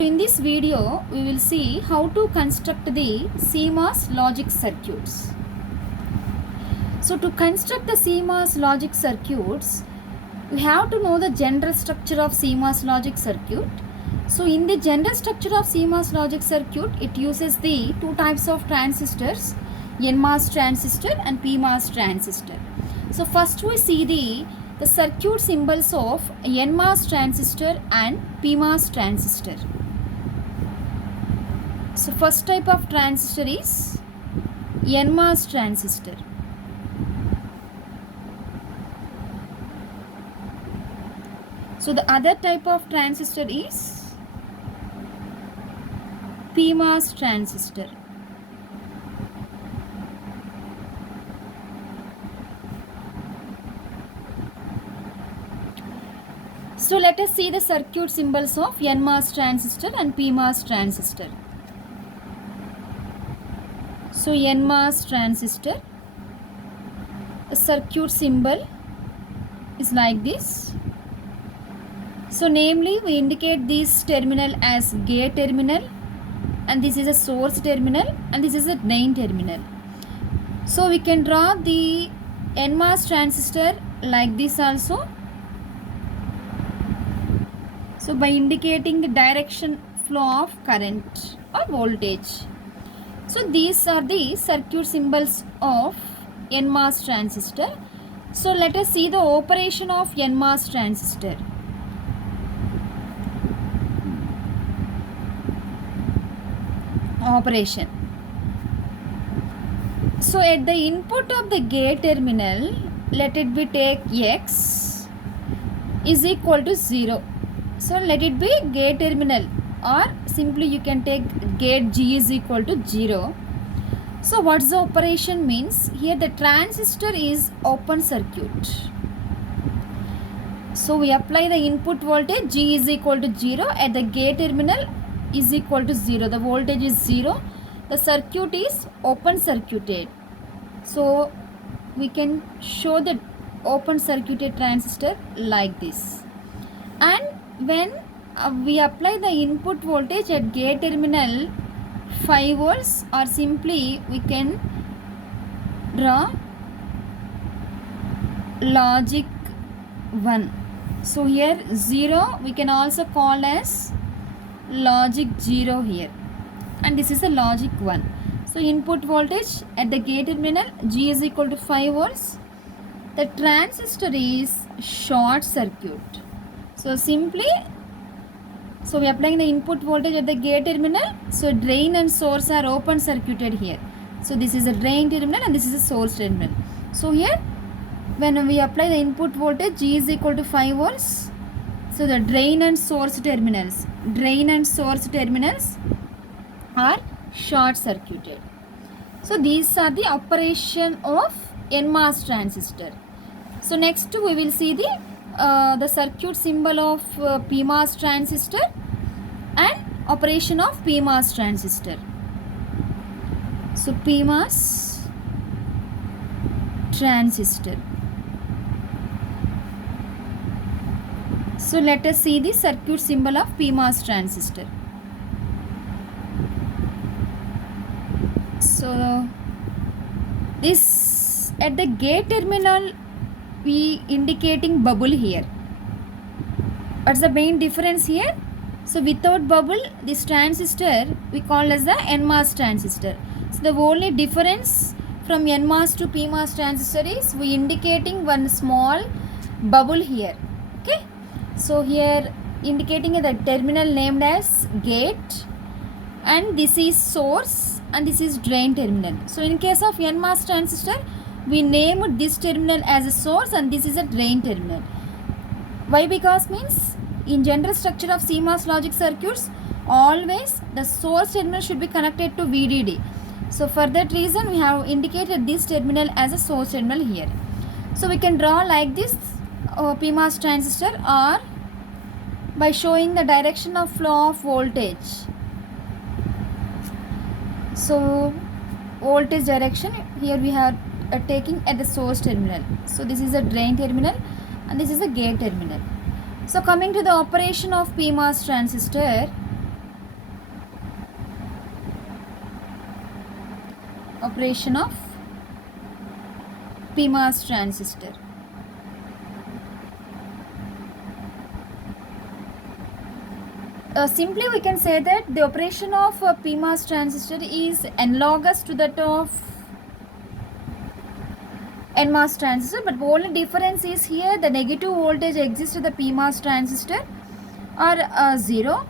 In this video, we will see how to construct the CMOS logic circuits. So to construct the CMOS logic circuits, we have to know the general structure of CMOS logic circuit. So in the general structure of CMOS logic circuit, it uses the two types of transistors, NMOS transistor and PMOS transistor. So first we see the circuit symbols of NMOS transistor and PMOS transistor. So first type of transistor is NMOS transistor. So the other type of transistor is PMOS transistor. So let us see the circuit symbols of NMOS transistor and PMOS transistor. So NMOS transistor, the circuit symbol is like this. So namely we indicate this terminal as gate terminal, and this is a source terminal, and this is a drain terminal. So we can draw the NMOS transistor like this also. So by indicating the direction flow of current or voltage. So these are the circuit symbols of NMOS transistor. So let us see the operation of NMOS transistor. Operation. So at the input of the gate terminal, let it be take X is equal to 0. So let it be gate terminal, or simply you can take gate G is equal to 0. So what's the operation means? Here the transistor is open circuit. So we apply the input voltage G is equal to 0 at the gate terminal is equal to 0. The voltage is 0. The circuit is open circuited. So we can show the open circuited transistor like this. And when we apply the input voltage at gate terminal 5 volts, or simply we can draw logic 1. So here 0 we can also call as logic 0 here, and this is a logic 1. So input voltage at the gate terminal G is equal to 5 volts. The transistor is short circuit. So simply, so we are applying the input voltage at the gate terminal. So drain and source are open circuited here. So this is a drain terminal and this is a source terminal. So here when we apply the input voltage G is equal to 5 volts. So the drain and source terminals are short circuited. So these are the operation of NMOS transistor. So next we will see the circuit symbol of PMOS transistor and operation of PMOS transistor. So PMOS transistor. So let us see the circuit symbol of PMOS transistor. So this at the gate terminal we indicating bubble here. What's the main difference here? So without bubble, this transistor we call as the NMOS transistor. So the only difference from NMOS to PMOS transistor is we indicating one small bubble here. Okay. So here indicating the terminal named as gate, and this is source and this is drain terminal. So in case of NMOS transistor, we name this terminal as a source and this is a drain terminal. Why? Because means in general structure of CMOS logic circuits, always the source terminal should be connected to VDD. So for that reason we have indicated this terminal as a source terminal here. So we can draw like this PMOS transistor, or by showing the direction of flow of voltage. So voltage direction here we have taking at the source terminal. So this is a drain terminal and this is a gate terminal. So coming to the operation of PMOS transistor, operation of PMOS transistor. Simply we can say that the operation of a PMOS transistor is analogous to that of NMOS transistor, but the only difference is here the negative voltage exists to the PMOS transistor are 0.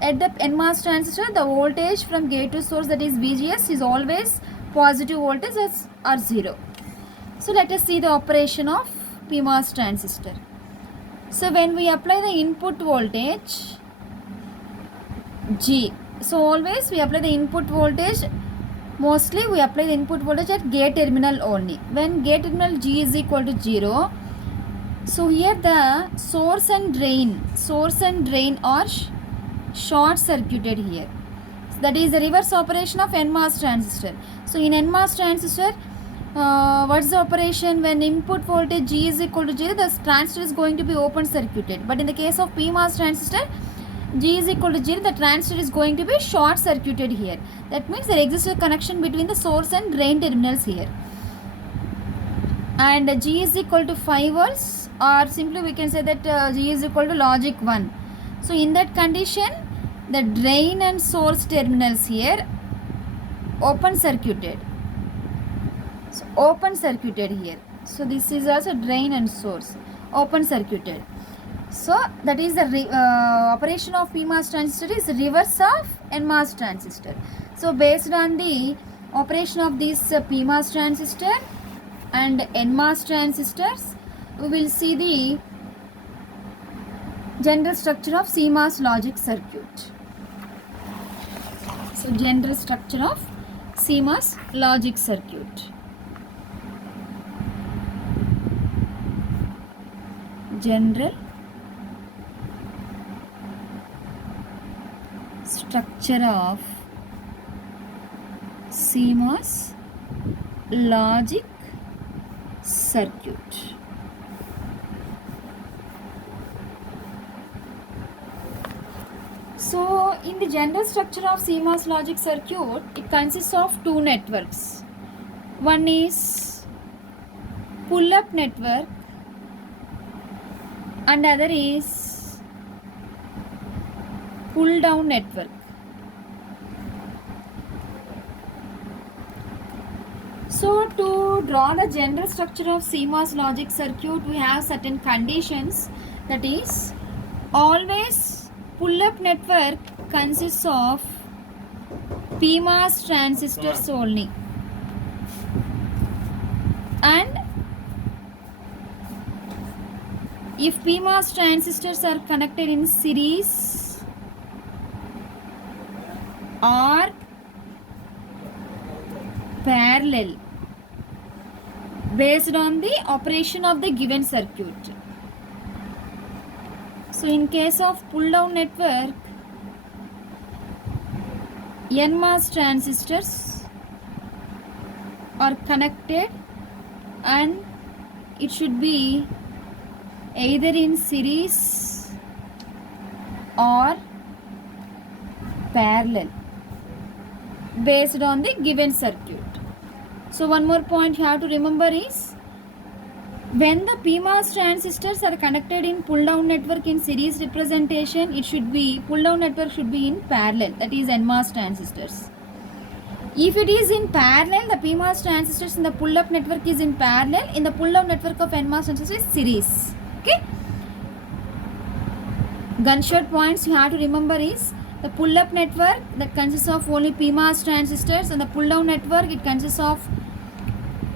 At the NMOS transistor, the voltage from gate to source, that is VGS, is always positive voltage are 0. So let us see the operation of PMOS transistor. So when we apply the input voltage G, so always we apply the input voltage, mostly we apply the input voltage at gate terminal only. When gate terminal G is equal to 0, so here the source and drain are short circuited here. So that is the reverse operation of NMOS transistor. So in NMOS transistor, what's the operation? When input voltage G is equal to 0, the transistor is going to be open circuited. But in the case of PMOS transistor, G is equal to 0, the transistor is going to be short circuited here. That means there exists a connection between the source and drain terminals here. And G is equal to 5 volts, or simply we can say that G is equal to logic 1. So in that condition, the drain and source terminals here open circuited. So open circuited here. So this is also drain and source open circuited. So that is the operation of PMOS transistor is reverse of NMOS transistor. So based on the operation of this PMOS transistor and NMOS transistors, we will see the general structure of CMOS logic circuit. So general structure of CMOS logic circuit. General structure of CMOS logic circuit. So in the general structure of CMOS logic circuit, it consists of two networks. One is pull-up network and other is pull-down network. So to draw the general structure of CMOS logic circuit, we have certain conditions. That is, always pull-up network consists of PMOS transistors only, and if PMOS transistors are connected in series or parallel based on the operation of the given circuit. So in case of pull down network, NMOS transistors are connected and it should be either in series or parallel based on the given circuit. So one more point you have to remember is, when the PMOS transistors are connected in pull down network in series representation, it should be, pull down network should be in parallel, that is NMOS transistors. If it is in parallel, the PMOS transistors in the pull up network is in parallel, in the pull down network of NMOS transistors is series. Okay, gunshot points you have to remember is, the pull up network that consists of only PMOS transistors, and the pull down network it consists of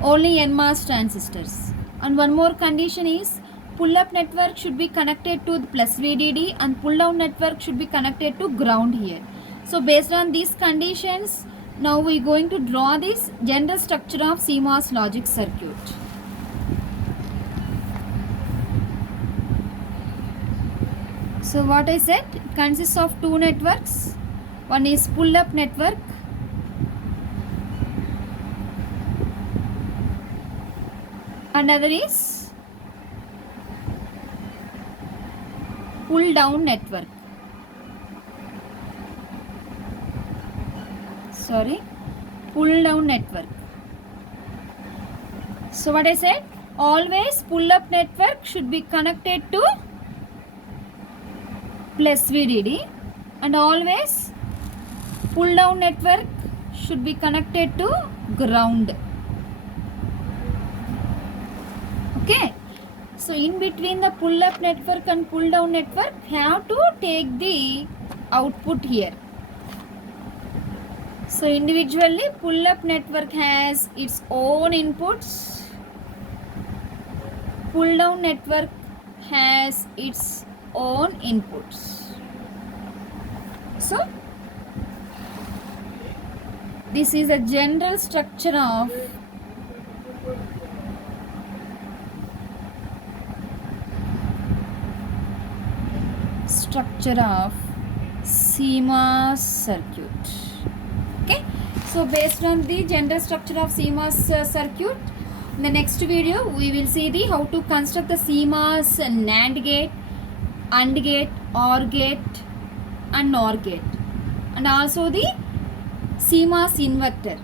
only NMOS transistors. And one more condition is, pull up network should be connected to the plus VDD and pull down network should be connected to ground here. So based on these conditions, now we are going to draw this general structure of CMOS logic circuit. So what I said, it consists of two networks. One is pull up network and other is pull down network. pull down network. So what I said, always pull up network should be connected to plus VDD, and always pull down network should be connected to ground. Okay, so in between the pull up network and pull down network, have to take the output here. So individually pull up network has its own inputs, pull down network has its own inputs. So this is a general structure of CMOS circuit. Okay, so based on the general structure of CMOS circuit, in the next video we will see the how to construct the CMOS NAND gate, AND gate, OR gate and NOR gate, and also the CMOS inverter.